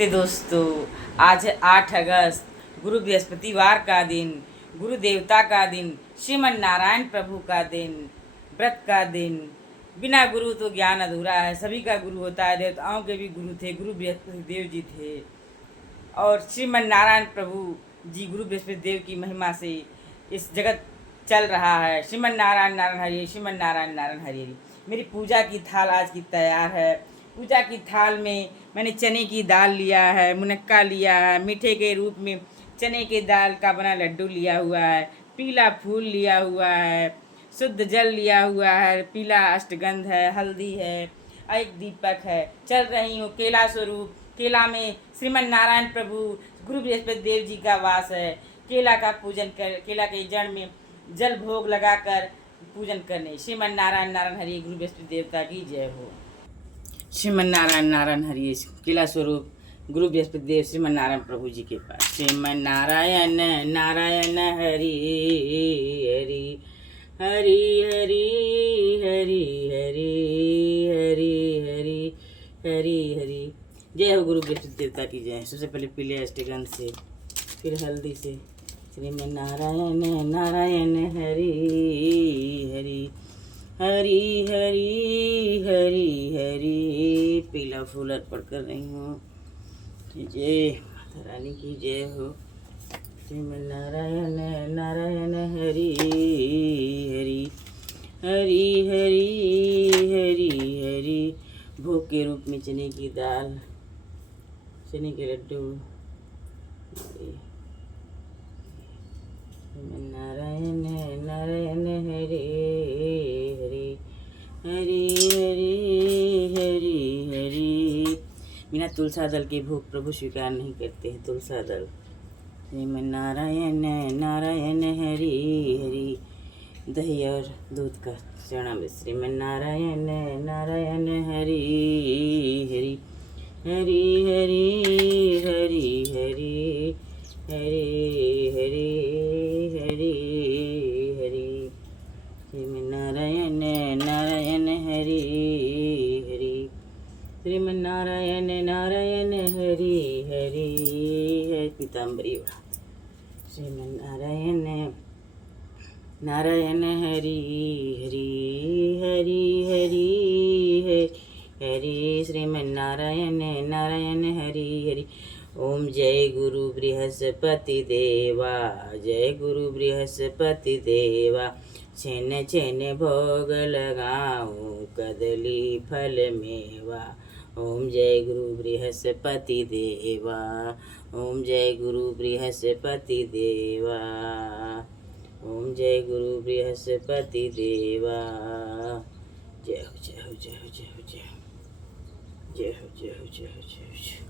नमस्ते दोस्तों। आज है 8 अगस्त, गुरु बृहस्पतिवार का दिन, गुरु देवता का दिन, श्रीमन नारायण प्रभु का दिन, व्रत का दिन। बिना गुरु तो ज्ञान अधूरा है। सभी का गुरु होता है, देवताओं के भी गुरु थे, गुरु बृहस्पति देव जी थे। और श्रीमन नारायण प्रभु जी गुरु बृहस्पति देव की महिमा से इस जगत चल रहा है। श्रीमन नारायण नारायण हरि, श्रीमन नारायण नारायण हरि हरि। मेरी पूजा की थाल आज की तैयार है। पूजा की थाल में मैंने चने की दाल लिया है, मुनक्का लिया है, मीठे के रूप में चने के दाल का बना लड्डू लिया हुआ है, पीला फूल लिया हुआ है, शुद्ध जल लिया हुआ है, पीला अष्टगंध है, हल्दी है, एक दीपक है। चल रही हूँ केला स्वरूप। केला में श्रीमन नारायण प्रभु गुरु बृहस्पति देव जी का वास है। केला का पूजन कर, केला के जड़ में जल भोग लगाकर पूजन करने। श्रीमन नारायण नारायण हरि, गुरु बृहस्पति देवता की जय हो। श्रीमन नारायण नारायण हरि, केला स्वरूप गुरु बृहस्पति देव श्रीमन नारायण प्रभु जी के पास। श्रीमन नारायण नारायण हरि हरि हरि हरि हरि हरि हरि हरि हरि हरि। जय हो गुरु बृहस्पति देवता की जय। सबसे पहले पीले अष्टगंध से, फिर हल्दी से। श्रीमन नारायण नारायण हरि हरि हरि हरि हरि हरि। पीला फूल अर्पण कर रही हूँ। जय माता रानी की जय हो। श्रीमन नारायण नारायण हरि हरि हरि हरि हरि हरि। भोग के रूप में चने की दाल, चने के लड्डू। नारायण नारायण हरे हरे हरि हरि हरि हरि। बिना तुलसा दल के भोग प्रभु स्वीकार नहीं करते हैं। तुलसा दल। श्रीमन नारायण नारायण हरि हरि। दही और दूध का चरण। श्रीमन नारायण नारायण हरि हरि हरि हरि हरि हरि हरि हरि हरि हरि। श्रीमन नारायण नारायण हरि हरि। श्रीमन नारायण नारायण हरि हरि हरि। पीताम्बरी। श्रीमन नारायण नारायण हरि हरि हरि हरि हरि। श्रीमन नारायण नारायण हरि हरि। ओम जय गुरु बृहस्पति देवा, जय गुरु बृहस्पति देवा। छेन छेन भोग लगाऊं, कदली फल मेवा। ओम जय गुरु बृहस्पति देवा, ओम जय गुरु बृहस्पति देवा, ओम जय गुरु बृहस्पति देवा। जय हो जय हो जय हो जय हो जय हो जय हो जय हो जय हो जय हो।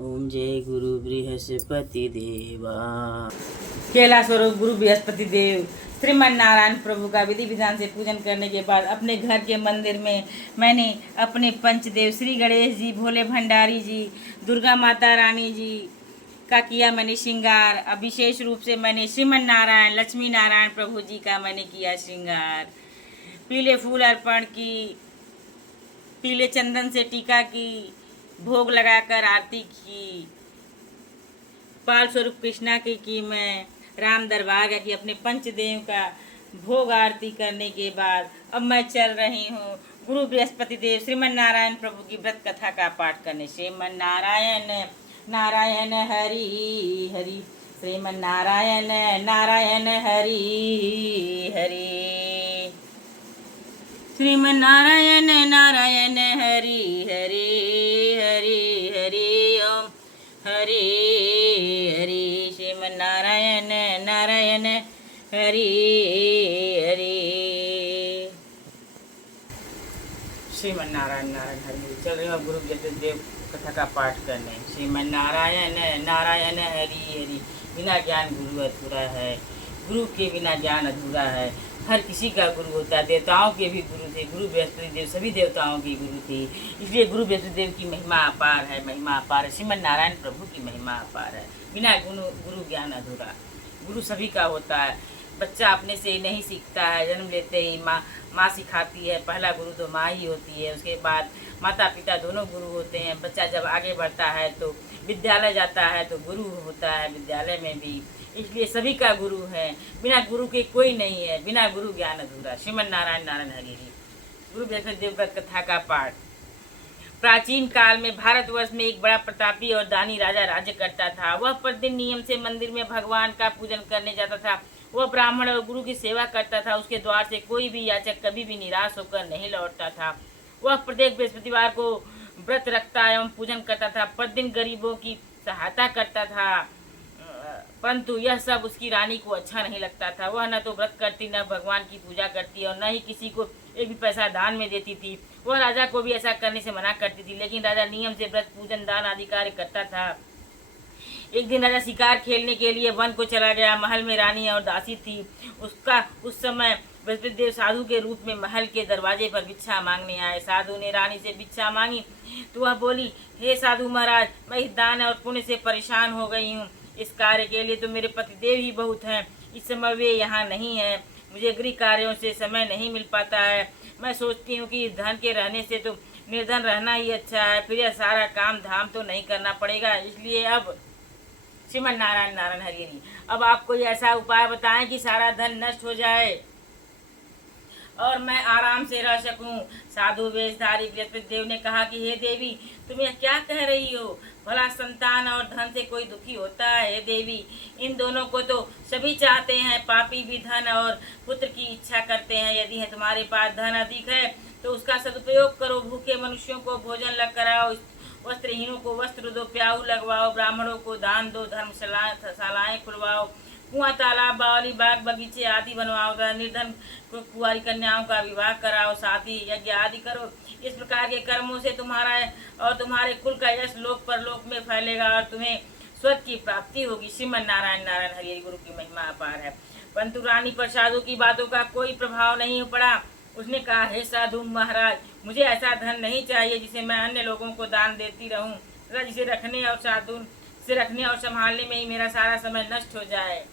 ओम जय गुरु बृहस्पति देवा। केला स्वरूप गुरु बृहस्पति देव श्रीमन नारायण प्रभु का विधि विधान से पूजन करने के बाद अपने घर के मंदिर में मैंने अपने पंचदेव श्री गणेश जी, भोले भंडारी जी, दुर्गा माता रानी जी का किया मैंने श्रृंगार। अब विशेष रूप से मैंने श्रीमन नारायण लक्ष्मी नारायण प्रभु जी का मैंने किया श्रृंगार। पीले फूल अर्पण की, पीले चंदन से टीका की, भोग लगाकर आरती की। पाल स्वरूप कृष्णा की मैं राम दरबार गया कि अपने पंचदेव का भोग आरती करने के बाद अब मैं चल रही हूँ गुरु बृहस्पति देव श्रीमन नारायण प्रभु की व्रत कथा का पाठ करने। श्रीमन नारायण नारायण हरि हरि। श्रीमन नारायण नारायण हरि हरि। श्रीमन नारायण नारायण हरि हरि हरि हरि ओम हरि हरि। श्रीमन नारायण नारायण हरि हरि। श्रीमन नारायण नारायण हरि। चल रही हूँ गुरु बृहस्पति देव कथा का पाठ करने। श्रीमन नारायण नारायण हरि हरि। बिना ज्ञान गुरु अधूरा है, गुरु के बिना ज्ञान अधूरा है। हर किसी का गुरु होता है। देवताओं के भी गुरु थे, गुरु बृहस्पति देव सभी देवताओं की गुरु थी। इसलिए गुरु बृहस्पति देव की महिमा अपार है, महिमा अपार है। श्रीमन नारायण प्रभु की महिमा अपार है। बिना गुरु ज्ञान अधूरा। गुरु सभी का होता है। बच्चा अपने से नहीं सीखता है, जन्म लेते ही माँ सिखाती है। पहला गुरु तो माँ ही होती है, उसके बाद माता पिता दोनों गुरु होते हैं। बच्चा जब आगे बढ़ता है तो विद्यालय जाता है तो गुरु होता है विद्यालय में भी। इसलिए सभी का गुरु है, बिना गुरु के कोई नहीं है। बिना गुरु ज्ञान अधूरा। श्रीमन नारायण नारायण हरि हरि। गुरु बृहस्पति व्रत कथा का पाठ। प्राचीन काल में भारतवर्ष में एक बड़ा प्रतापी और दानी राजा राज्य करता था। वह प्रतिदिन नियम से मंदिर में भगवान का पूजन करने जाता था। वह ब्राह्मण और गुरु की सेवा करता था। उसके द्वार से कोई भी याचक कभी भी निराश होकर नहीं लौटता था। वह प्रत्येक बृहस्पतिवार को व्रत रखता एवं पूजन करता था। प्रतिदिन गरीबों की सहायता करता था। परंतु यह सब उसकी रानी को अच्छा नहीं लगता था। वह न तो व्रत करती, न भगवान की पूजा करती और न ही किसी को एक भी पैसा दान में देती थी। वह राजा को भी ऐसा करने से मना करती थी, लेकिन राजा नियम से व्रत पूजन दान आदि कार्य करता था। एक दिन राजा शिकार खेलने के लिए वन को चला गया। महल में रानी और दासी थी। उस समय बृहस्पति देव साधु के रूप में महल के दरवाजे पर भिक्षा मांगने आए। साधु ने रानी से भिक्षा मांगी तो वह बोली, हे साधु महाराज, मैं इस दान और पुण्य से परेशान हो गई हूँ। इस कार्य के लिए तो मेरे पतिदेव ही बहुत हैं। इस समय वे यहाँ नहीं है। मुझे गृह कार्यों से समय नहीं मिल पाता है। मैं सोचती हूँ कि धन के रहने से तो निर्धन रहना ही अच्छा है। फिर यह सारा काम धाम तो नहीं करना पड़ेगा। इसलिए अब श्रीमन नारायण नारायण हरि हरि। अब आप कोई ऐसा उपाय बताएं कि सारा धन नष्ट हो जाए और मैं आराम से रह सकूं। साधु वेशधारी बृहस्पति देव ने कहा कि हे देवी, तुम यह क्या कह रही हो? भला संतान और धन से कोई दुखी होता है? हे देवी, इन दोनों को तो सभी चाहते हैं। पापी भी धन और पुत्र की इच्छा करते हैं। यदि तुम्हारे पास धन अधिक है तो उसका सदुपयोग करो। भूखे मनुष्यों को भोजन लग कराओ, वस्त्रहीनों को वस्त्र दो, प्याऊ लगवाओ, ब्राह्मणों को दान दो, धर्मशालाएं खुलवाओ, कुआं तालाब बावली बाग बगीचे आदि बनवाओ, निर्धन कुंवारी कन्याओं का विवाह कराओ, साथ ही यज्ञ आदि करो। इस प्रकार के कर्मों से तुम्हारा और तुम्हारे कुल का यश लोक परलोक में फैलेगा और तुम्हें स्वर्ग की प्राप्ति होगी। श्रीमन नारायण नारायण हरि हरि। गुरु की महिमा अपार है। परंतु रानी पर साधु की बातों का कोई प्रभाव नहीं पड़ा। उसने कहा, हे साधु महाराज, मुझे ऐसा धन नहीं चाहिए जिसे मैं अन्य लोगों को दान देती रहूं तथा जिसे रखने और संभालने में ही मेरा सारा समय नष्ट हो जाए।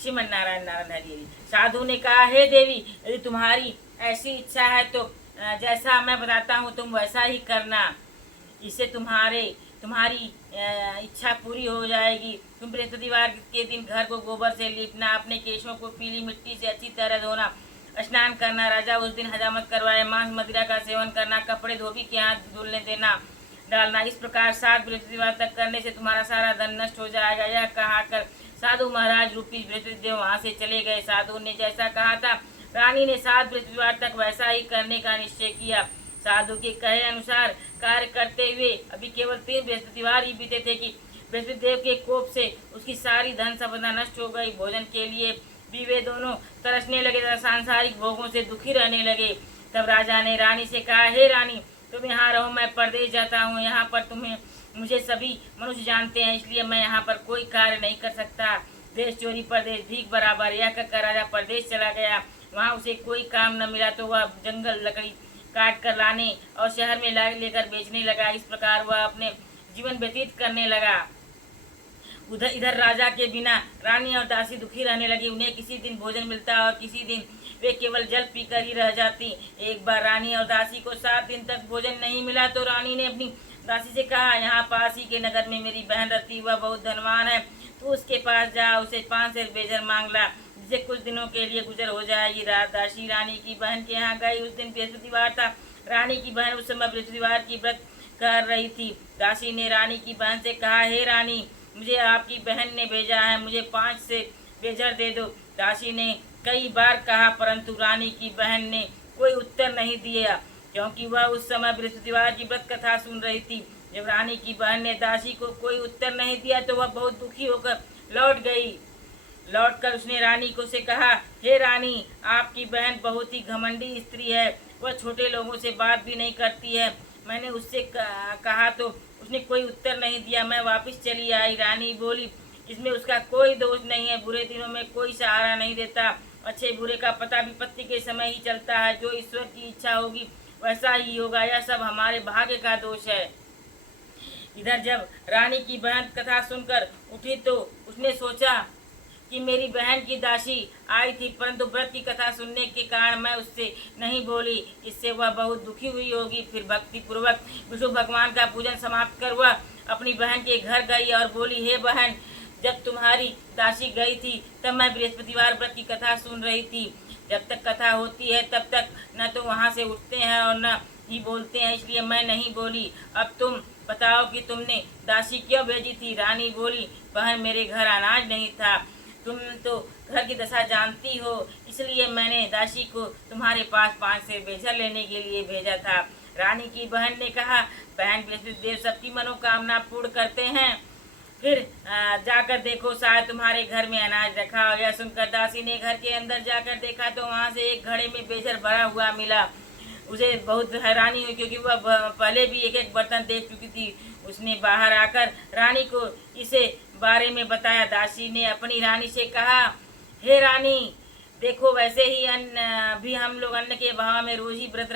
श्रीमन नारायण नारायण हरि हरि। साधु ने कहा, हे देवी, यदि तुम्हारी ऐसी इच्छा है तो जैसा मैं बताता हूँ तुम वैसा ही करना। इससे तुम्हारी इच्छा पूरी हो जाएगी। तुम बृहस्पतिवार के दिन घर को गोबर से लीपना, अपने केशों को पीली मिट्टी से अच्छी तरह धोना, स्नान करना, राजा उस दिन हजामत करवाए, मांस मदिरा का सेवन करना, कपड़े धोबी के हाथ धुलने देना डालना। इस प्रकार 7 बृहस्पतिवार तक करने से तुम्हारा सारा धन नष्ट हो जाएगा। यह कहाकर साधु महाराज रूपी बृहस्पति देव वहाँ से चले गए। साधु ने जैसा कहा था, रानी ने 7 बृहस्पतिवार तक वैसा ही करने का निश्चय किया। साधु के कहे अनुसार कार्य करते हुए अभी केवल 3 बृहस्पतिवार ही बीते थे कि बृहस्पति देव के कोप से उसकी सारी धन संपदा नष्ट हो गई। भोजन के लिए भी वे दोनों तरसने लगे तथा सांसारिक भोगों से दुखी रहने लगे। तब राजा ने रानी से कहा, हे रानी, तुम यहाँ रहो, मैं परदेश जाता हूँ। यहाँ पर मुझे सभी मनुष्य जानते हैं, इसलिए मैं यहाँ पर कोई कार्य नहीं कर सकता। देश चोरी परदेश भीख बराबर। यह कहकर राजा परदेश चला गया। वहाँ उसे कोई काम न मिला तो वह जंगल लकड़ी काट कर लाने और शहर में लेकर बेचने लगा। इस प्रकार वह अपने जीवन व्यतीत करने लगा। इधर राजा के बिना रानी और दासी दुखी रहने लगी। उन्हें किसी दिन भोजन मिलता और किसी दिन वे केवल जल पीकर ही रह जाती। एक बार रानी और दासी को 7 दिन तक भोजन नहीं मिला तो रानी ने अपनी दासी से कहा, यहाँ पास ही के नगर में मेरी बहन रहती, वह बहुत धनवान है, तू उसके पास जा, उसे 5 सेर बेजर मांग ला, जिसे कुछ दिनों के लिए गुजर हो जाएगी। दासी रानी की बहन के यहाँ गई। उस दिन बृहस्पतिवार था। रानी की बहन उस समय बृहस्पतिवार की व्रत कर रही थी। दासी ने रानी की बहन से कहा, हे रानी, मुझे आपकी बहन ने भेजा है, मुझे 5 से बेजर दे दो। दासी ने कई बार कहा, परंतु रानी की बहन ने कोई उत्तर नहीं दिया, क्योंकि वह उस समय बृहस्पतिवार की व्रत कथा सुन रही थी। जब रानी की बहन ने दासी को कोई उत्तर नहीं दिया तो वह बहुत दुखी होकर लौट गई। लौटकर उसने रानी को से कहा, हे रानी, आपकी बहन बहुत ही घमंडी स्त्री है, वह छोटे लोगों से बात भी नहीं करती है। मैंने उससे कहा तो उसने कोई उत्तर नहीं दिया। मैं वापस चली आई। रानी बोली, इसमें उसका कोई दोष नहीं है। बुरे दिनों में कोई सहारा नहीं देता। अच्छे बुरे का पता विपत्ति के समय ही चलता है। जो ईश्वर की इच्छा होगी वैसा ही होगा। यह सब हमारे भाग्य का दोष है। इधर जब रानी की बहन कथा सुनकर उठी तो उसने सोचा कि मेरी बहन की दासी आई थी, परंतु व्रत की कथा सुनने के कारण मैं उससे नहीं बोली। इससे वह बहुत दुखी हुई होगी। फिर भक्ति पूर्वक विष्णु भगवान का पूजन समाप्त कर वह अपनी बहन के घर गई और बोली, हे बहन, जब तुम्हारी दासी गई थी तब मैं बृहस्पतिवार व्रत की कथा सुन रही थी। जब तक कथा होती है तब तक न तो वहाँ से उठते हैं और न ही बोलते हैं, इसलिए मैं नहीं बोली। अब तुम बताओ कि तुमने दासी क्यों भेजी थी? रानी बोली, बहन, मेरे घर अनाज नहीं था। तुम तो घर की दशा जानती हो, इसलिए मैंने दासी को तुम्हारे पास 5 सेर बेचर लेने के लिए भेजा था। रानी की बहन ने कहा, बहन, बृहस्पति देव सबकी मनोकामना पूर्ण करते हैं। फिर जाकर देखो, शायद तुम्हारे घर में अनाज रखा हो। यह सुनकर दासी ने घर के अंदर जाकर देखा तो वहाँ से एक घड़े में बेचर भरा हुआ मिला। उसे बहुत हैरानी हुई, क्योंकि वह पहले भी एक एक बर्तन देख चुकी थी। उसने बाहर आकर रानी को इसे बारे में बताया। दासी ने अपनी रानी से कहा, हे रानी, देखो, वैसे ही अन्न भी हम लोग अन्न के अभाव में रोज ही व्रत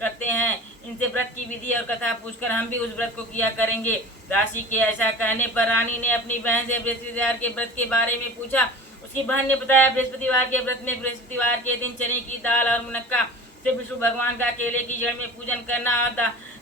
करते हैं। इनसे व्रत की विधि और कथा पूछकर हम भी उस व्रत को किया करेंगे। दासी के ऐसा कहने पर रानी ने अपनी बहन से बृहस्पतिवार के व्रत के बारे में पूछा। उसकी बहन ने बताया, बृहस्पतिवार के व्रत में बृहस्पतिवार के दिन चने की दाल और मुनक्का से विष्णु भगवान का केले की जड़ में पूजन करना और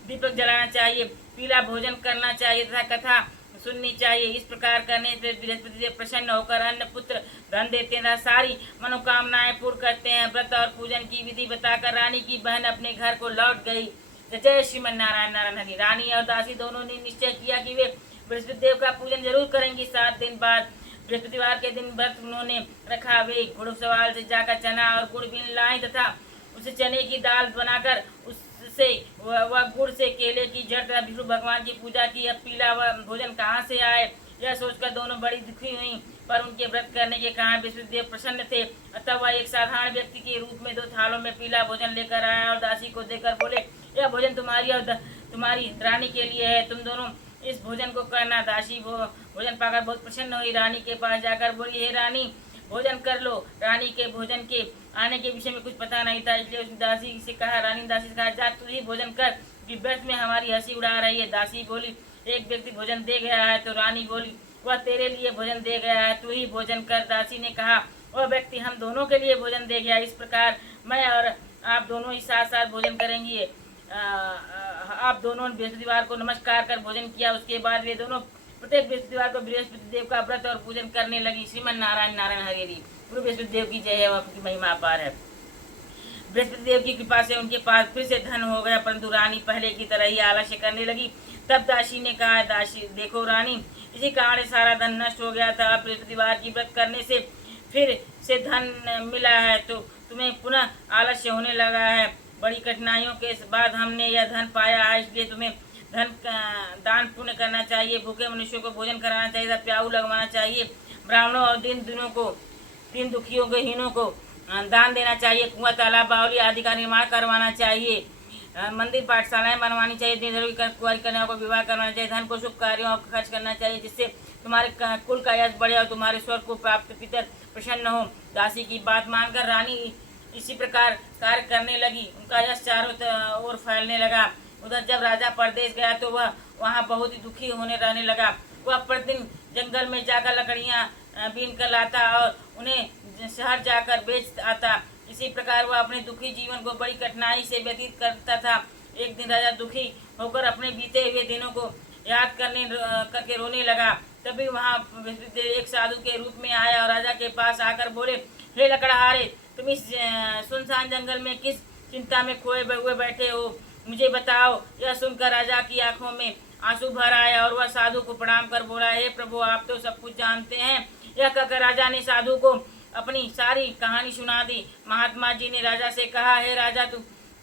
दीपक जलाना चाहिए, पीला भोजन करना चाहिए तथा कथा सुननी चाहिए। इस प्रकार करने से बृहस्पति देव प्रसन्न होकर अन्न, पुत्र, धन देते हैं, सारी मनोकामनाएं पूर्ण करते हैं। व्रत और पूजन की विधि बताकर रानी की बहन अपने घर को लौट गई। जय श्रीमन नारायण नारायण हरि। रानी और दासी दोनों ने निश्चय किया कि वे बृहस्पति देव का पूजन जरूर करेंगी। 7 दिन बाद बृहस्पतिवार के दिन व्रत उन्होंने रखा। वे घुड़सवार से जाकर चना और गुड़ बीन लाई तथा उसे चने की दाल बनाकर उससे वह गुड़ से केले की जड़ तथा विष्णु भगवान की पूजा की। अब पीला वह भोजन कहाँ से आए, यह सोचकर दोनों बड़ी दुखी हुई, पर उनके व्रत करने के कारण बृहस्पति देव प्रसन्न थे। अतः वह एक साधारण व्यक्ति के रूप में 2 थालों में पीला भोजन लेकर आया और दासी को देकर बोले, यह भोजन तुम्हारी और तुम्हारी रानी के लिए है, तुम दोनों इस भोजन को करना। दासी भोजन पाकर बहुत प्रसन्न हुई। रानी के पास जाकर बोली, हे रानी, भोजन कर लो। रानी के भोजन के आने के विषय में कुछ पता नहीं था, इसलिए उसने दासी से कहा, रानी दासी से कहा, जा तू ही भोजन कर, कि व्यर्थ में हमारी हंसी उड़ा रही है। दासी बोली, एक व्यक्ति भोजन दे गया है। तो रानी बोली, वह तेरे लिए भोजन दे गया है, तू ही भोजन कर। दासी ने कहा, वह व्यक्ति हम दोनों के लिए भोजन दे गया। इस प्रकार मैं और आप दोनों ही साथ साथ भोजन करेंगे। आप दोनों ने बृहस्पतिवार को नमस्कार कर भोजन किया। उसके बाद वे दोनों प्रत्येक बृहस्पतिवार को बृहस्पति देव का व्रत और पूजन करने लगी। श्रीमन नारायण नारायण हरि। गुरु बृहस्पति देव की जय है, आपकी महिमा अपार है। बृहस्पति देव की कृपा से उनके पास फिर से धन हो गया, परंतु रानी पहले की तरह ही आलस्य करने लगी। तब दासी ने कहा, दासी, देखो रानी, इसी कारण सारा धन नष्ट हो गया था। अब बृहस्पतिवार की व्रत करने से फिर से धन मिला है तो तुम्हें पुनः आलस्य होने लगा है। बड़ी कठिनाइयों के बाद हमने यह धन पाया है, इसलिए तुम्हें धन दान पुण्य करना चाहिए। भूखे मनुष्यों को भोजन कराना चाहिए, प्याऊ लगवाना चाहिए। ब्राह्मणों और दीन दुखियों को, हीनों को दान देना चाहिए। कुआं, तालाब, बावली आदि का निर्माण करवाना चाहिए। मंदिर, पाठशालाएं बनवानी चाहिए। दिन जरूरी कुंवारी कन्याओं को विवाह करवाना चाहिए। धन को शुभ कार्यों पर खर्च करना चाहिए, जिससे तुम्हारे कुल का यश बढ़े और तुम्हारे स्वर्ग को प्राप्त पितर प्रसन्न हो। दासी की बात मानकर रानी इसी प्रकार कार्य करने लगी। उनका यश चारों ओर फैलने लगा। उधर जब राजा परदेश गया तो वह वहाँ बहुत ही दुखी रहने लगा। वह प्रतिदिन जंगल में जाकर लकड़ियाँ बीन कर लाता और उन्हें शहर जाकर बेच आता। इसी प्रकार वह अपने दुखी जीवन को बड़ी कठिनाई से व्यतीत करता था। एक दिन राजा दुखी होकर अपने बीते हुए दिनों को याद करके रोने लगा। तभी वहाँ एक साधु के रूप में आया और राजा के पास आकर बोले, हे लकड़हारे, तुम इस सुनसान जंगल में किस चिंता में खोए हुए बैठे हो, मुझे बताओ। यह सुनकर राजा की आंखों में आंसू भर आए और वह साधु को प्रणाम कर बोला, हे प्रभु, आप तो सब कुछ जानते हैं। यह कहकर राजा ने साधु को अपनी सारी कहानी सुना दी। महात्मा जी ने राजा से कहा, हे राजा,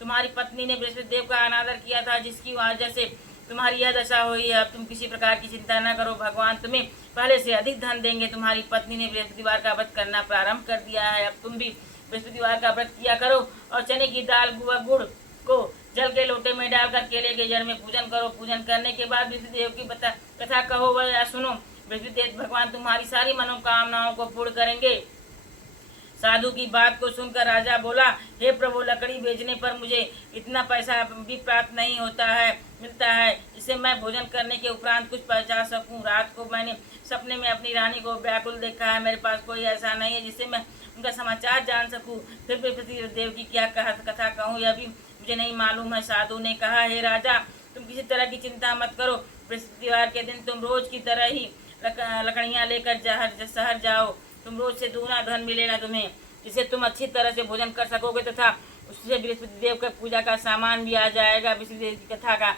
तुम्हारी पत्नी ने बृहस्पति देव का अनादर किया था, जिसकी वजह से तुम्हारी यह दशा हुई है। अब तुम किसी प्रकार की चिंता न करो, भगवान तुम्हें पहले से अधिक धन देंगे। तुम्हारी पत्नी ने बृहस्पतिवार का व्रत करना प्रारंभ कर दिया है। अब तुम भी बृहस्पतिवार का व्रत किया करो और चने की दाल व गुड़ को जल के लोटे में डालकर केले के जड़ में पूजन करो। पूजन करने के बाद बृहस्पति देव की कथा कहो व सुनो। बृहस्पति देव भगवान तुम्हारी सारी मनोकामनाओं को पूर्ण करेंगे। साधु की बात को सुनकर राजा बोला, हे प्रभु, लकड़ी बेचने पर मुझे इतना पैसा भी प्राप्त नहीं होता है मिलता है, इससे मैं भोजन करने के उपरांत कुछ बचा सकूं। रात को मैंने सपने में अपनी रानी को व्याकुल देखा है, मेरे पास कोई ऐसा नहीं है जिससे मैं उनका समाचार जान सकूं। फिर बृहस्पति देव की क्या कथा कहूँ, यह भी मुझे नहीं मालूम है। साधु ने कहा, हे राजा, तुम किसी तरह की चिंता मत करो। बृहस्पतिवार के दिन तुम रोज की तरह ही लकड़ियाँ लेकर शहर जाओ। तुम रोज से दूना धन मिलेगा तुम्हें, जिससे तुम अच्छी तरह से भोजन कर सकोगे तथा उससे बृहस्पति देव का पूजा का सामान भी आ जाएगा। बृहस्पति देव की कथा का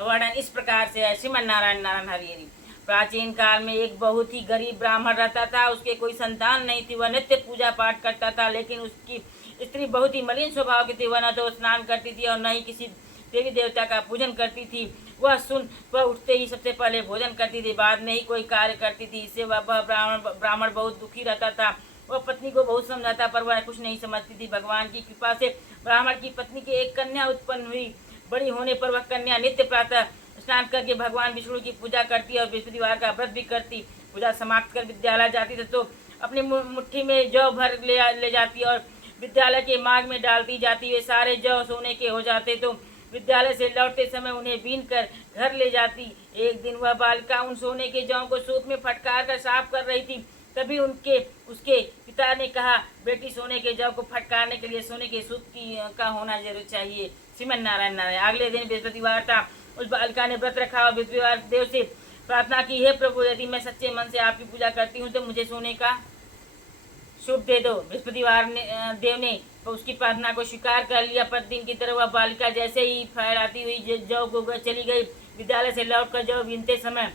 वर्णन इस प्रकार से है। श्रीमन नारायण नारायण हरि हरि। प्राचीन काल में एक बहुत ही गरीब ब्राह्मण रहता था। उसके कोई संतान नहीं थी। वह नित्य पूजा पाठ करता था, लेकिन उसकी स्त्री बहुत ही मलिन स्वभाव की थी। वह न तो स्नान करती थी और न ही किसी देवी देवता का पूजन करती थी। वह उठते ही सबसे पहले भोजन करती थी, बाद में ही कोई कार्य करती थी। इससे वह ब्राह्मण बहुत दुखी रहता था। वह पत्नी को बहुत समझाता, पर वह कुछ नहीं समझती थी। भगवान की कृपा से ब्राह्मण की पत्नी की एक कन्या उत्पन्न हुई। बड़ी होने पर वह कन्या नित्य प्रातः स्नान करके भगवान विष्णु की पूजा करती और बृहस्पतिवार का व्रत भी करती। पूजा समाप्त कर विद्यालय जाती थी तो अपनी मुट्ठी में जौ भर ले जाती और विद्यालय के मार्ग में डालती जाती। वे सारे जौ सोने के हो जाते तो विद्यालय से लौटते समय उन्हें बीन कर घर ले जाती। एक दिन वह बालिका उन सोने के जौ को सूप में फटकार कर साफ कर रही थी। तभी उसके पिता ने कहा, बेटी, सोने के जौ को फटकारने के लिए सोने के सूप का होना जरूर चाहिए। श्रीमन नारायण नारायण। अगले दिन बृहस्पतिवार था। उस बालिका ने व्रत रखा और बृहस्पतिवार देव से प्रार्थना की, हे प्रभु, यदि मैं सच्चे मन से आपकी पूजा करती हूँ तो मुझे सोने का सूप दे दो। बृहस्पतिवार देव ने उसकी प्रार्थना को स्वीकार कर लिया। प्रतिदिन की तरह वह बालिका जैसे ही फहराती हुई जौ को चली गई। विद्यालय से लौटकर जौ बीनते समय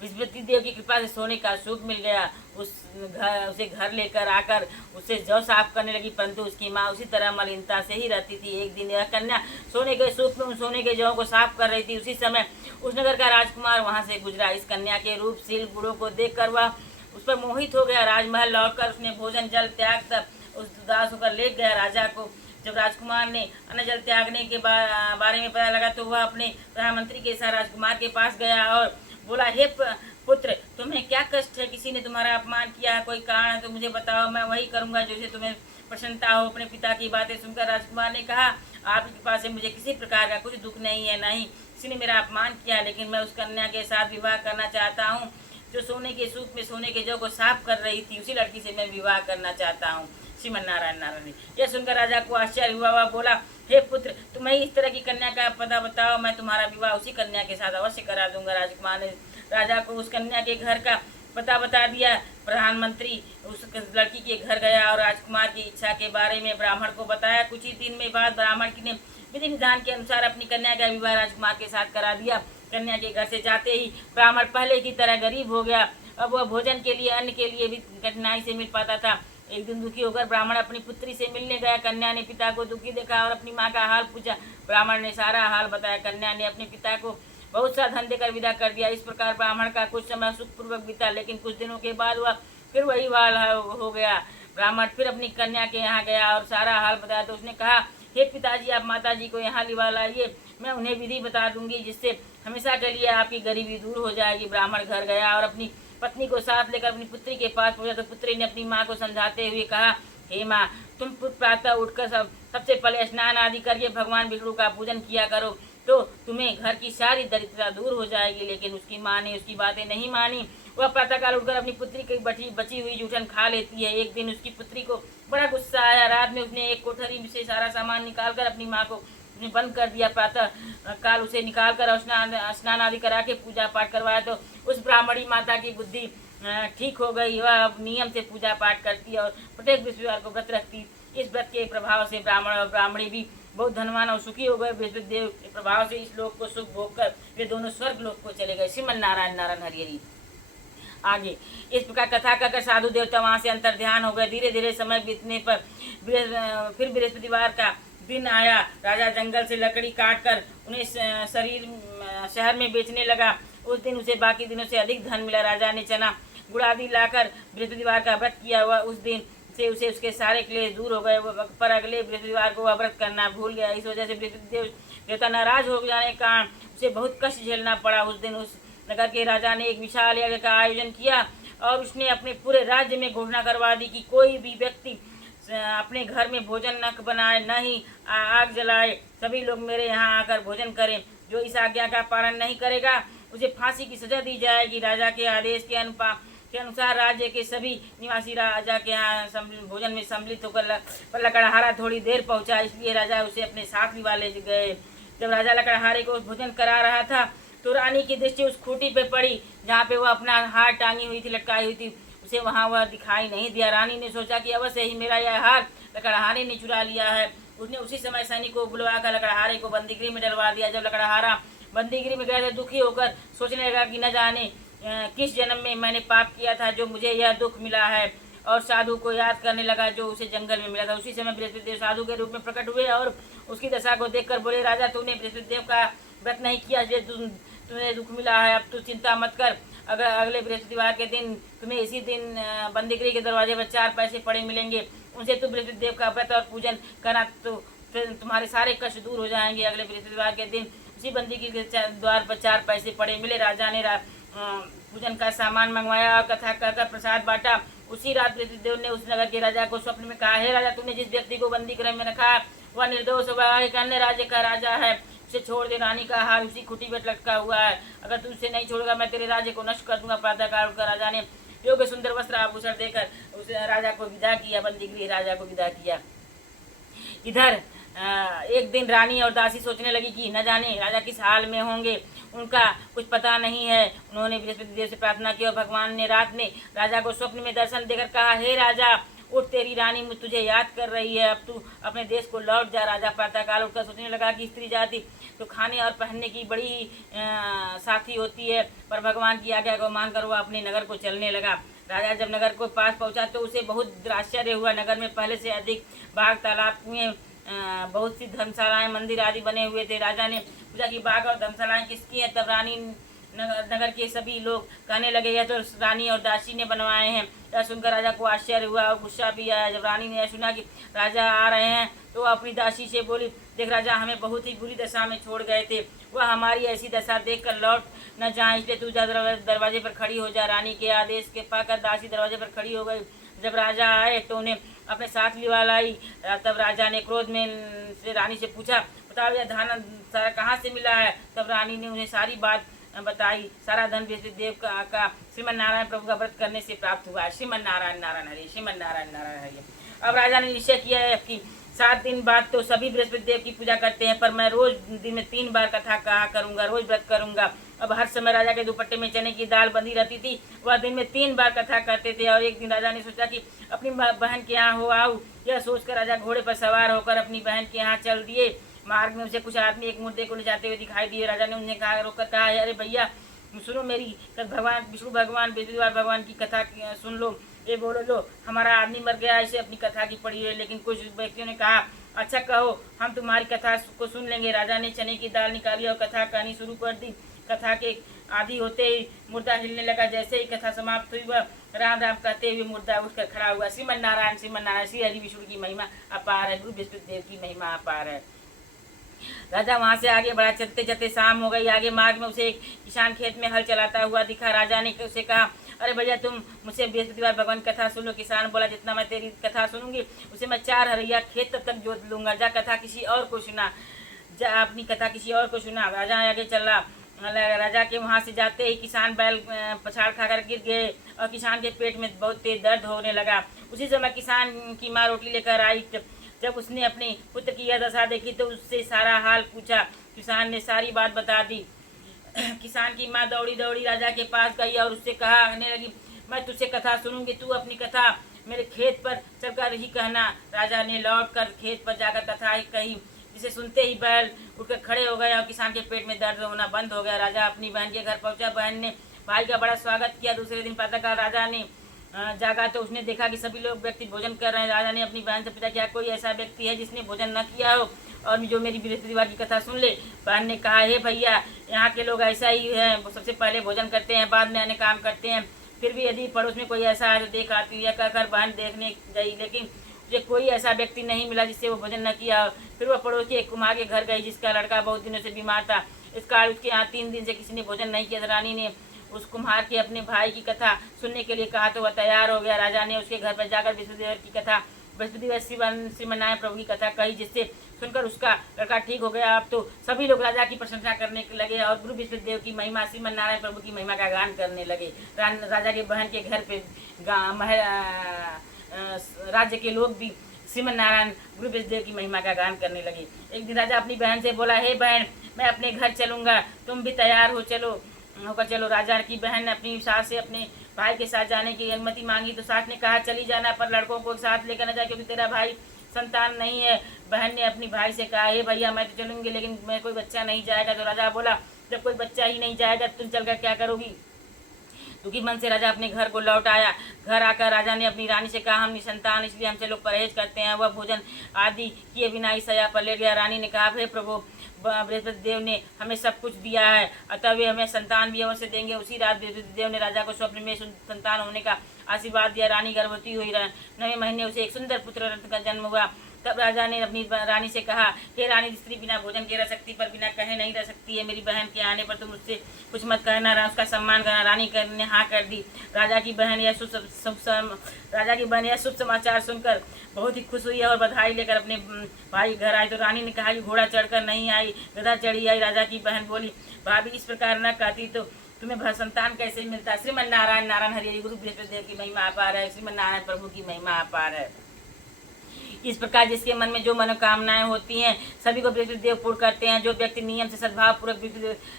बृहस्पति देव की कृपा से सोने का सूप मिल गया। उसे घर लेकर आकर उससे जौ साफ करने लगी, परंतु उसकी माँ उसी तरह मलिनता से ही रहती थी। एक दिन यह कन्या सोने के सूप में उन सोने के जौ को साफ कर रही थी। उसी समय उस नगर का राजकुमार वहां से गुजरा। इस कन्या के रूपशील गुणों को देखकर वह उस पर मोहित हो गया। राजमहल लौटकर उसने भोजन जल त्याग कर उस उदास होकर लेट गया। राजा को जब राजकुमार ने अन्न जल त्यागने के बारे में पता लगा तो वह अपने प्रधानमंत्री के साथ राजकुमार के पास गया और बोला, हे पुत्र, तुम्हें क्या कष्ट है? किसी ने तुम्हारा अपमान किया है? कोई कारण है तो मुझे बताओ, मैं वही करूंगा जिसे तुम्हें प्रसन्नता हो। अपने पिता की बातें सुनकर राजकुमार ने कहा, आपके कृपा से मुझे किसी प्रकार का कुछ दुख नहीं है, नहीं किसी ने मेरा अपमान किया, लेकिन मैं उस कन्या के साथ विवाह करना चाहता हूँ जो सोने के सूप में सोने के जौ को साफ कर रही थी। उसी लड़की से मैं विवाह करना चाहता हूँ। श्रीमन नारायण नारायण। यह सुनकर राजा को आश्चर्य हुआ। वह बोला, हे पुत्र, तुम्हें इस तरह की कन्या का पता बताओ, मैं तुम्हारा विवाह उसी कन्या के साथ अवश्य करा दूंगा। राजकुमार ने राजा को उस कन्या के घर का पता बता दिया। प्रधानमंत्री उस लड़की के घर गया और राजकुमार की इच्छा के बारे में ब्राह्मण को बताया। कुछ ही दिन में बाद ब्राह्मण ने विधि विधान के अनुसार अपनी कन्या का विवाह राजकुमार के साथ करा दिया। कन्या के घर से जाते ही ब्राह्मण पहले की तरह गरीब हो गया। अब वह भोजन के लिए, अन्न के लिए भी कठिनाई से मिल पाता था। एक दिन दुखी होकर ब्राह्मण अपनी पुत्री से मिलने गया। कन्या ने पिता को दुखी देखा और अपनी माँ का हाल पूछा। ब्राह्मण ने सारा हाल बताया। कन्या ने अपने पिता को बहुत सा धन देकर विदा कर दिया। इस प्रकार ब्राह्मण का कुछ समय सुखपूर्वक बीता, लेकिन कुछ दिनों के बाद वह फिर वही हाल हो गया। ब्राह्मण फिर अपनी कन्या के यहाँ गया और सारा हाल बताया तो उसने कहा, हे पिताजी, आप माताजी को यहाँ लिवा लाइए, मैं उन्हें विधि बता दूंगी जिससे हमेशा के लिए आपकी गरीबी दूर हो जाएगी। ब्राह्मण घर गया और अपनी पत्नी को साथ लेकर अपनी पुत्री के पास पहुंचा तो पुत्री ने अपनी माँ को समझाते हुए कहा, हे माँ, तुम प्रातः उठकर सबसे पहले स्नान आदि करके भगवान विष्णु का पूजन किया करो तो तुम्हें घर की सारी दरिद्रता दूर हो जाएगी। लेकिन उसकी माँ ने उसकी बातें नहीं मानी। वह प्रातःकाल उठकर अपनी पुत्री की बची हुई जूठन खा लेती है। एक दिन उसकी पुत्री को बड़ा गुस्सा आया। रात में उसने एक कोठरी से सारा सामान निकालकर अपनी माँ को बंद कर दिया। प्रातः काल उसे निकालकर और स्नान आदि करा के पूजा पाठ करवाया तो उस ब्राह्मणी माता की बुद्धि ठीक हो गई। वह अब नियम से पूजा पाठ करती और प्रत्येक बृहस्पतिवार को व्रत रखती। इस व्रत के प्रभाव से ब्राह्मण और ब्राह्मणी भी बहुत धनवान और सुखी हो गए। बृहस्पति देव के प्रभाव से इस लोक को सुख भोग कर वे दोनों स्वर्ग लोक को चले गए। श्रीमन नारायण नारायण हरि हरि। आगे इस प्रकार कथा कहकर साधु देवता वहां से अंतर ध्यान हो गए। धीरे धीरे समय बीतने पर फिर बृहस्पतिवार का दिन आया। राजा जंगल से लकड़ी काट कर उन्हें शहर में बेचने लगा। उस दिन उसे बाकी दिनों से अधिक धन मिला। राजा ने चना गुड़ आदि लाकर बृहस्पतिवार का व्रत किया हुआ उस दिन से उसे उसके सारे क्लेश दूर हो गए। पर अगले बृहस्पतिवार को वह व्रत करना भूल गया। इस वजह से बृहस्पति देवता नाराज हो जाने के कारण उसे बहुत कष्ट झेलना पड़ा। उस दिन उस नगर के राजा ने एक विशाल यज्ञ का आयोजन किया और उसने अपने पूरे राज्य में घोषणा करवा दी कि कोई भी व्यक्ति अपने घर में भोजन न बनाए, न ही आग जलाए। सभी लोग मेरे यहाँ आकर भोजन करें। जो इस आज्ञा का पालन नहीं करेगा उसे फांसी की सजा दी जाएगी। राजा के आदेश के अनुसार राज्य के सभी निवासी राजा के यहाँ भोजन में सम्मिलित होकर पर लकड़हारा थोड़ी देर पहुंचा, इसलिए राजा उसे अपने साथ लिवा ले गए। जब राजा लकड़हारे को भोजन करा रहा था तो रानी की दृष्टि उस खूंटी पे पड़ी जहाँ पे वह अपना हार टांगी हुई थी, लटकाई हुई थी। उसे वहाँ वह दिखाई नहीं दिया। रानी ने सोचा कि अवश्य ही मेरा यह हार लकड़हारे ने चुरा लिया है। उसने उसी समय सैनिक को बुलवाकर लकड़हारे को बंदीगृह में डलवा दिया। जब लकड़हारा बंदीगृह में गए तो दुखी होकर सोचने लगा कि न जाने किस जन्म में मैंने पाप किया था जो मुझे यह दुख मिला है, और साधु को याद करने लगा जो उसे जंगल में मिला था। उसी समय बृहस्पति देव साधु के रूप में प्रकट हुए और उसकी दशा को देखकर बोले, राजा तूने बृहस्पति देव का व्रत नहीं किया, तुम्हें दुख मिला है। अब तू चिंता मत कर, अगर अगले बृहस्पतिवार के दिन तुम्हें इसी दिन बंदीगृह के दरवाजे पर 4 पैसे पड़े मिलेंगे। उनसे तू बृहस्पति देव का व्रत और पूजन करना तो तुम्हारे सारे कष्ट दूर हो जाएंगे। अगले बृहस्पतिवार के दिन उसी बंदीगृह के द्वार पर 4 पैसे पड़े मिले। राजा ने पूजन का सामान मंगवाया और कथा कहकर प्रसाद बांटा। उसी रात बृहस्पति देव ने उस नगर के राजा को स्वप्न में कहा, हे राजा, तूने जिस व्यक्ति को बंदी गृह में रखा है वह निर्दोष अन्य राज्य का राजा है, उसे छोड़ दे। रानी का हार उसी खूंटी पर लटका हुआ है, अगर तू उसे नहीं छोड़ेगा मैं तेरे राज्य को नष्ट कर दूंगा। प्रातःकाल उठकर राजा ने योग्य सुंदर वस्त्र आभूषण देकर उस राजा को विदा किया, बंदीगृह राजा को विदा किया। इधर एक दिन रानी और दासी सोचने लगी कि न जाने राजा किस हाल में होंगे, उनका कुछ पता नहीं है। उन्होंने बृहस्पति देव से प्रार्थना की और भगवान ने रात में राजा को स्वप्न में दर्शन देकर कहा, हे राजा उठ, तेरी रानी तुझे याद कर रही है, अब तू अपने देश को लौट जा। राजा प्रातःकाल उठकर सोचने लगा कि स्त्री जाति तो खाने और पहनने की बड़ी साथी होती है, पर भगवान की आज्ञा को मानकर वह अपने नगर को चलने लगा। राजा जब नगर को पास पहुंचा तो उसे बहुत आश्चर्य हुआ। नगर में पहले से अधिक बाग, तालाब, कुएं, बहुत सी धर्मशालाएं, मंदिर आदि बने हुए थे। राजा ने पूछा कि बाग और धर्मशालाएं किसकी हैं? तब रानी नगर के सभी लोग कहने लगे, यह तो रानी और दासी ने बनवाए हैं। यह सुनकर राजा को आश्चर्य हुआ और गुस्सा भी आया। जब रानी ने यह सुना कि राजा आ रहे हैं तो वह अपनी दासी से बोली, देख राजा हमें बहुत ही बुरी दशा में छोड़ गए थे, वह हमारी ऐसी दशा देखकर लौट न जाए, इसलिए तू दरवाजे पर खड़ी हो जा। रानी के आदेश के पाकर दासी दरवाजे पर खड़ी हो गई। जब राजा आए तो उन्हें अपने साथ लिवा लाई। तब राजा ने क्रोध में से रानी से पूछा, बताओ यह धन सारा कहाँ से मिला है? तब रानी ने उन्हें सारी बात बताई। सारा धन बृहस्पति देव का श्रीमन नारायण प्रभु का व्रत करने से प्राप्त हुआ है। श्रीमन नारायण नारायण हरि, श्रीमन नारायण नारायण हरि। अब राजा ने निश्चय किया है कि 7 दिन बाद तो सभी बृहस्पति देव की पूजा करते हैं, पर मैं रोज दिन में 3 बार कथा कहा करूंगा, रोज व्रत करूंगा। अब हर समय राजा के दुपट्टे में चने की दाल बंधी रहती थी। वह दिन में 3 बार कथा करते थे। और एक दिन राजा ने सोचा कि अपनी बहन के यहाँ हो आऊँ। यह सोचकर राजा घोड़े पर सवार होकर अपनी बहन के यहाँ चल दिए। मार्ग में उसे कुछ आदमी एक मुर्दे को ले जाते हुए दिखाई दिए। राजा ने उन्हें कहा, रोककर कहा, अरे भैया सुनो, मेरी भगवान विष्णु भगवान बृहस्पतिवार भगवान की कथा सुन लो। ये बोलो, लो हमारा आदमी मर गया, इसे अपनी कथा की पड़ी है। लेकिन कुछ व्यक्तियों ने कहा, अच्छा कहो, हम तुम्हारी कथा को सुन लेंगे। राजा ने चने की दाल निकाली और कथा कहनी शुरू कर दी। कथा के आदि होते ही मुर्दा हिलने लगा। जैसे ही कथा समाप्त हुई वह राम राम कहते हुए मुर्दा उठकर खड़ा हुआ। श्रीमन नारायण श्रीमन नारायण, श्री हरि विष्णु की महिमा अपार है, गुरु बृहस्पति देव की महिमा अपार है। राजा वहां से आगे बढ़ा। चलते चलते शाम हो गई। आगे मार्ग में उसे एक किसान खेत में हल चलाता हुआ दिखा। राजा ने उसे कहा, अरे भैया तुम मुझसे बृहस्पतिवार भगवान कथा सुन लो। किसान बोला, जितना मैं तेरी कथा सुनूंगी उसे मैं 4 हरैया खेत तक जोत लूंगा। जा कथा किसी और को सुना, जा अपनी कथा किसी और को सुना। राजा आगे चला। राजा के वहां से जाते ही किसान बैल पछाड़ खाकर गिर गए और किसान के पेट में बहुत तेज दर्द होने लगा। उसी समय किसान की माँ रोटी लेकर आई। जब उसने अपने पुत्र की यह दशा देखी तो उससे सारा हाल पूछा। किसान ने सारी बात बता दी। किसान की माँ दौड़ी दौड़ी राजा के पास गई और उससे कहने लगी, मैं तुझसे कथा सुनूंगी, तू अपनी कथा मेरे खेत पर चलकर ही कहना। राजा ने लौट कर खेत पर जाकर कथा कही, जिसे सुनते ही बैल उठकर खड़े हो गए और किसान के पेट में दर्द होना बंद हो गया। राजा अपनी बहन के घर पहुंचा। बहन ने भाई का बड़ा स्वागत किया। दूसरे दिन प्रातःकाल राजा ने जागा तो उसने देखा कि सभी लोग व्यक्ति भोजन कर रहे हैं। राजा ने अपनी बहन से पूछा, क्या कोई ऐसा व्यक्ति है जिसने भोजन न किया हो और जो मेरी बृहस्पतिवार की कथा सुन ले? बहन ने कहा, हे भैया, यहाँ के लोग ऐसा ही है, वो सबसे पहले भोजन करते हैं, बाद में अन्य काम करते हैं। फिर भी यदि पड़ोस में कोई ऐसा है तो देख आती है। कहकर बहन देखने गई, लेकिन मुझे कोई ऐसा व्यक्ति नहीं मिला जिससे वो भोजन न किया। फिर वह पड़ोस के एक कुम्हार के घर गई जिसका लड़का बहुत दिनों से बीमार था। इस कारण उसके यहाँ 3 दिन से किसी ने भोजन नहीं किया। रानी ने उस कुम्हार के अपने भाई की कथा सुनने के लिए कहा तो वह तैयार हो गया। राजा ने उसके घर पर जाकर विष्णुदेव की कथा बृहस्पतिवार श्रीमन्नारायण प्रभु की कथा कही, जिससे सुनकर उसका लड़का ठीक हो गया। अब तो सभी लोग राजा की प्रशंसा करने लगे और गुरु बृहस्पतिदेव की महिमा, श्रीमन्नारायण प्रभु की महिमा का गान करने लगे। राजा के बहन के घर पे राज्य के लोग भी श्रीमन्नारायण गुरु बृहस्पतिदेव की महिमा का गान करने लगे। एक दिन राजा अपनी बहन से बोला, हे बहन, मैं अपने घर चलूँगा, तुम भी तैयार होकर चलो। राजा की बहन ने अपनी सास से अपने भाई के साथ जाने की अनुमति मांगी तो सास ने कहा, चली जाना, पर लड़कों को साथ लेकर न जाए, क्योंकि तेरा भाई संतान नहीं है। बहन ने अपनी भाई से कहा, हे भैया, मैं तो चलूँगी, लेकिन मैं कोई बच्चा नहीं जाएगा। तो राजा बोला, जब कोई बच्चा ही नहीं जाएगा तुम चलकर क्या करोगी? दुखी मन से राजा अपने घर को लौट आया। घर आकर राजा ने अपनी रानी से कहा, हम निसंतान, इसलिए हमसे लोग परहेज करते हैं। वह भोजन आदि किए बिना ही सया पर लेट गया। रानी ने कहा, हे प्रभु, बृहस्पति देव ने हमें सब कुछ दिया है, अतः वे हमें संतान भी अवश्य देंगे। उसी रात बृहस्पति देव ने राजा को स्वप्न में संतान होने का आशीर्वाद दिया। रानी गर्भवती हुई। 9वें महीने उसे एक सुंदर पुत्र रत्न का जन्म हुआ। तब राजा ने अपनी रानी से कहा, हे रानी, स्त्री बिना भोजन के रह सकती, पर बिना कहे नहीं रह सकती है। मेरी बहन के आने पर तुम मुझसे कुछ मत कहना, उसका सम्मान करना। रानी ने हाँ कर दी। राजा की बहन यह शुभ समाचार सुनकर बहुत ही खुश हुई और बधाई लेकर अपने भाई घर आई। तो रानी ने कहा कि घोड़ा चढ़कर नहीं आई, गधा चढ़ी आई। राजा की बहन बोली, भाभी, इस प्रकार न कहती तो तुम्हें संतान कैसे मिलता? श्रीमन्नारायण नारायण हरि हरि, गुरु बृहस्पति देव की महिमा अपार है, श्रीमन्नारायण प्रभु की महिमा अपार है। इस प्रकार जिसके मन में जो मनोकामनाएं होती हैं सभी को बृहस्पति देव पूर्ण करते हैं। जो व्यक्ति नियम से सद्भाव पूर्वक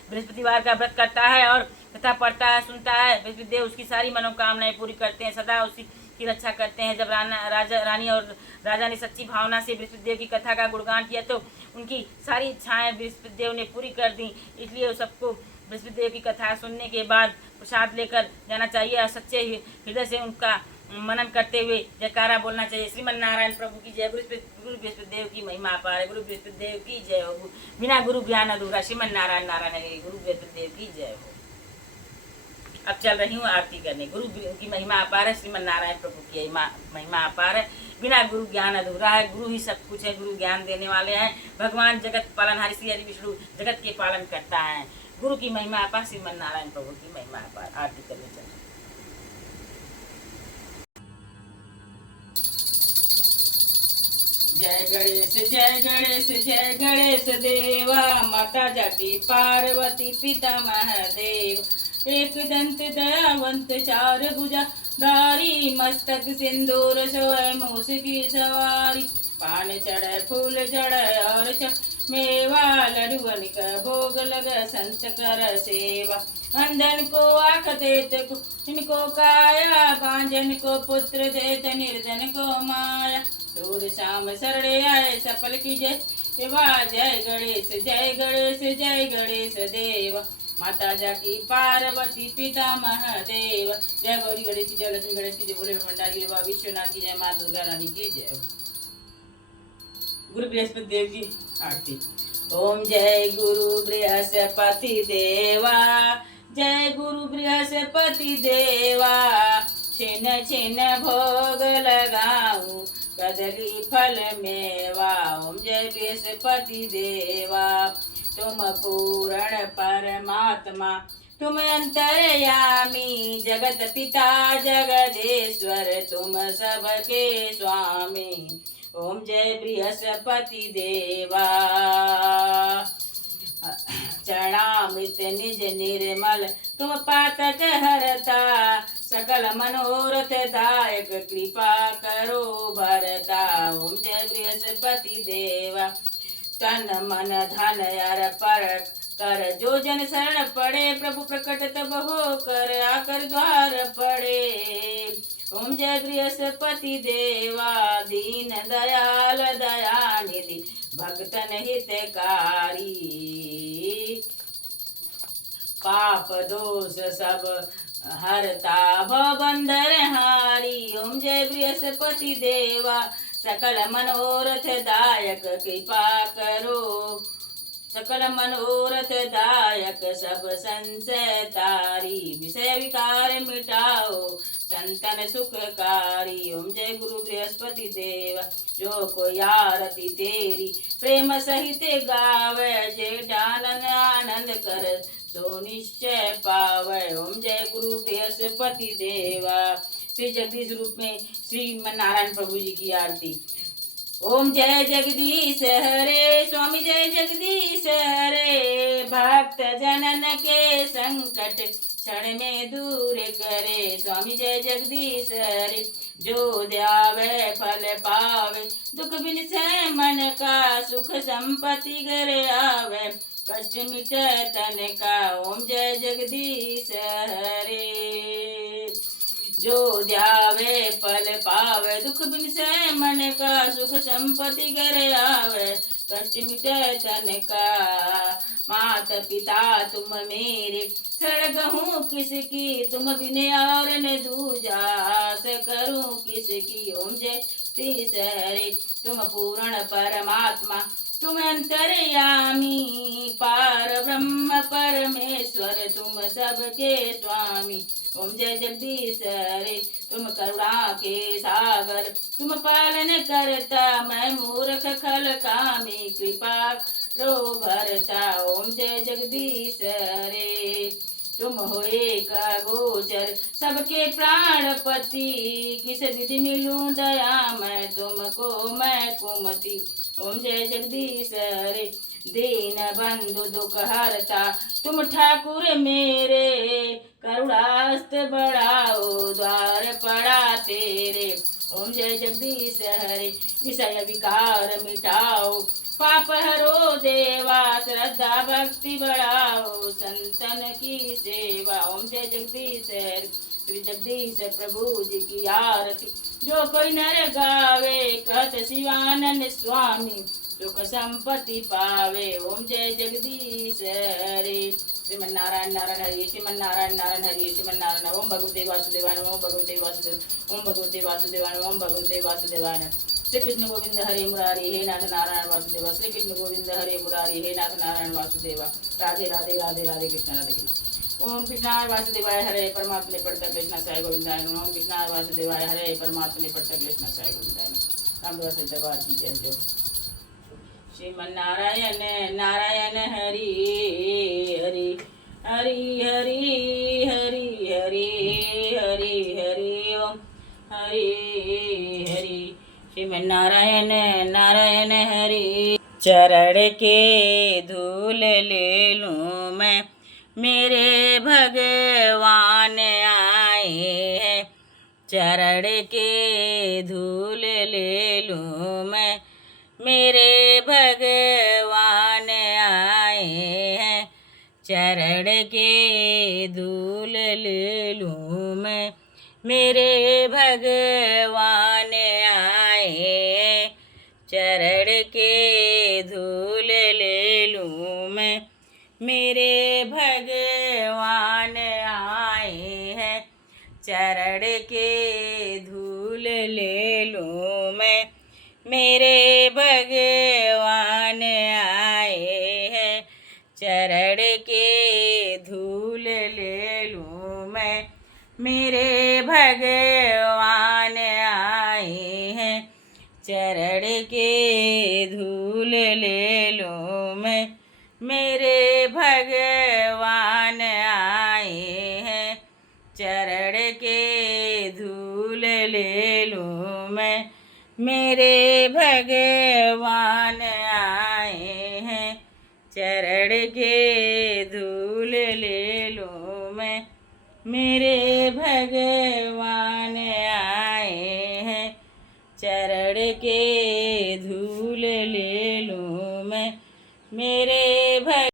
बृहस्पतिवार का व्रत करता है और कथा पढ़ता है, सुनता है, बृहस्पति देव उसकी सारी मनोकामनाएं पूरी करते हैं, सदा उसी की रक्षा करते हैं। जब रानी और राजा ने सच्ची भावना से बृहस्पति देव की कथा का गुणगान किया तो उनकी सारी इच्छाएं बृहस्पति देव ने पूरी कर दी। इसलिए सबको बृहस्पति देव की कथा सुनने के बाद प्रसाद लेकर जाना चाहिए और सच्चे हृदय से उनका मनन करते हुए जयकारा बोलना चाहिए। श्रीमन्नारायण प्रभु की जय। गुरु बृहस्पति देव की महिमा अपार है। गुरु बृहस्पति देव की जय हो। बिना गुरु ज्ञान अधूरा। श्रीमन्नारायण नारायण है। गुरु बृहस्पति देव की जय हो। अब चल रही हूँ आरती करने। गुरु की महिमा अपार है, श्रीमन्नारायण प्रभु की महिमा अपार है। बिना गुरु ज्ञान अधूरा है। गुरु ही सब कुछ है, गुरु ज्ञान देने वाले हैं। भगवान जगत पालनहारी श्री हरि विष्णु जगत के पालन करता है। गुरु की महिमा अपार, श्रीमन्नारायण प्रभु की महिमा अपार। आरती करने चल। जय गणेश जय गणेश जय गणेश देवा, माता जाकी पार्वती पिता महादेव। एक दंत दयावंत चार भुजा धारी, मस्तक सिंदूर सोए मूस की सवारी। पान चढ़े फूल चढ़े और मेवा, लडुअन का भोग लग संत कर सेवा। अंधन को आँख देत इनको काया, बांझन को पुत्र देत निर्धन को माया। सूर शाम शरणे आए सफल की जय सेवा। जय गणेश जय गणेश जय गणेश देव, माता जाकी पार्वती पिता महादेव। जय गौरी गणेश की जय, लक्ष्मी गणेश की जय, बोले भंडार की जय, विश्वनाथ की जय, माँ दुर्गा रानी की जय। गुरु बृहस्पति देव की आरती। ओम जय गुरु बृहस्पति देवा, जय गुरु बृहस्पति देवा। छिन छिन भोग लगाऊं कदली फल मेवा। ओम जय बृहस्पति देवा, तुम पूर्ण परमात्मा, तुम अंतर्यामी, जगत पिता जगदेश्वर, तुम सबके स्वामी। ओम जय बृहस्पति देवा। चरणामृत निज निर्मल, तुम पातक हरता, सकल मनोरथ दायक, कृपा करो भरता। ओम जय बृहस्पति देवा। तन मन धन अर्पण कर, जो जन शरण पड़े, प्रभु प्रकट तब हो कर, आकर द्वार पड़े। ओम जय बृहस्पति देवा, दीन दयाल दयानिधि, भक्तन हितकारी, पाप दोष सब हरता, भवबंधर हारी। ओम जय बृहस्पति देवा, सकल मनोरथ दायक, कृपा करो सकल मनोरथ दायक, सब संशय तारी। विषय विकार मिटाओ, संतन सुखकारी। ओम जय गुरु बृहस्पति देव, जो कोई आरती तेरी प्रेम सहित गावे, जेठानन आनंद कर सो निश्चय पावे। ओम जय गुरु बृहस्पति देवा। श्री जगदीश रूप में श्रीमन नारायण प्रभु जी की आरती। ओम जय जगदीश हरे, स्वामी जय जगदीश हरे, भक्त जनन के संकट क्षण में दूर करे। स्वामी जय जगदीश हरे, जो ध्यावे फल पावे, दुख बिन से मन का सुख संपत्ति घर आवे, कष्ट मिटे तन का। ओम जय जगदीश हरे, जो ध्यावे फल पावे, दुख बिन से मन का सुख संपत्ति घर आवे, कष्ट मिटे तन का। मात पिता तुम मेरे, शरण गहूँ किसकी, तुम बिन और न दूजा, आस करूँ किसकी। ओम जय जगदीश हरे, तुम पूर्ण परमात्मा, तुम अंतर्यामी, पार ब्रह्म परमेश्वर, तुम सबके स्वामी। ओम जय जगदीश हरे, तुम करुणा के सागर, तुम पालन करता, मैं मूर्ख खल कामी, कृपा रो भरता। ओम जय जगदीश हरे, तुम हो एक गोचर, सबके प्राणपति, किस विधि मिलूं दया मैं तुमको मैं कुमति। ओम जय जगदीश हरे, दीन बंधु दुख हरता, तुम ठाकुर मेरे, करुणास्त बढ़ाओ, द्वार पड़ा तेरे। ओम जय जगदीश हरे, विषय विकार मिटाओ, पाप हरो देवा, श्रद्धा भक्ति बढ़ाओ, संतन की सेवा। ओम जय जगदीश हरे, श्री जगदीश प्रभु जी की आरती, जो कोई नर गावे, कहत शिवानंद स्वामी, सुख संपत्ति पावे। ओम जय जगदीश हरे, श्रीमन नारायण नारायण हरि, श्रीमन नारायण नारायण हरि, श्रीमन नारायण। ओम भगवते वासुदेवाय, ओम भगवते वासुदेव, ओम भगवते वासुदेवाय, ओम भगवते वासुदेवाय। श्री कृष्ण गोविंद हरे मुरारी, हे नाथ नारायण वासुदेवा। श्री कृष्ण गोविंद हरे मुरारी, हे नाथ नारायण वासुदेवा। राधे राधे राधे राधे कृष्ण राधे कृष्ण। ओम कृष्णाय वासुदेवाय हरे, परमात्मने पढ़ता कृष्ण साय गोविंदाय। ओम कृष्णाय वासुदेवाय हरे, परमात्मने पढ़ता कृष्ण साय गोविंदाय। रामदास सत्यवाद जी जय जय। श्रीमन नारायण नारायण हरि हरि हरि हरि हरि हरि हरि हरि ओम हरि हरि। श्रीमन नारायण नारायण हरि, चरण के धूल ले लूँ मैं, मेरे भगवान आए हैं। चरण के धूल ले लूँ मैं, मेरे भगवान आए हैं। चरण के धूल ले लूँ मैं, मेरे भगवान आए हैं। चरण के धूल ले लूँ मैं, मेरे भगवान आए हैं। चरण के धूल ले लूँ मैं, मेरे भगवान आए हैं। चरण के धूल ले लूँ मैं, मेरे भगवान आए हैं। चरण के धूल ले लूँ मैं, मेरे भगवान आए हैं। चरण के धूल ले लूँ मैं, मेरे भगवान आए हैं। चरण के धूल ले लूँ मैं, मेरे भगवान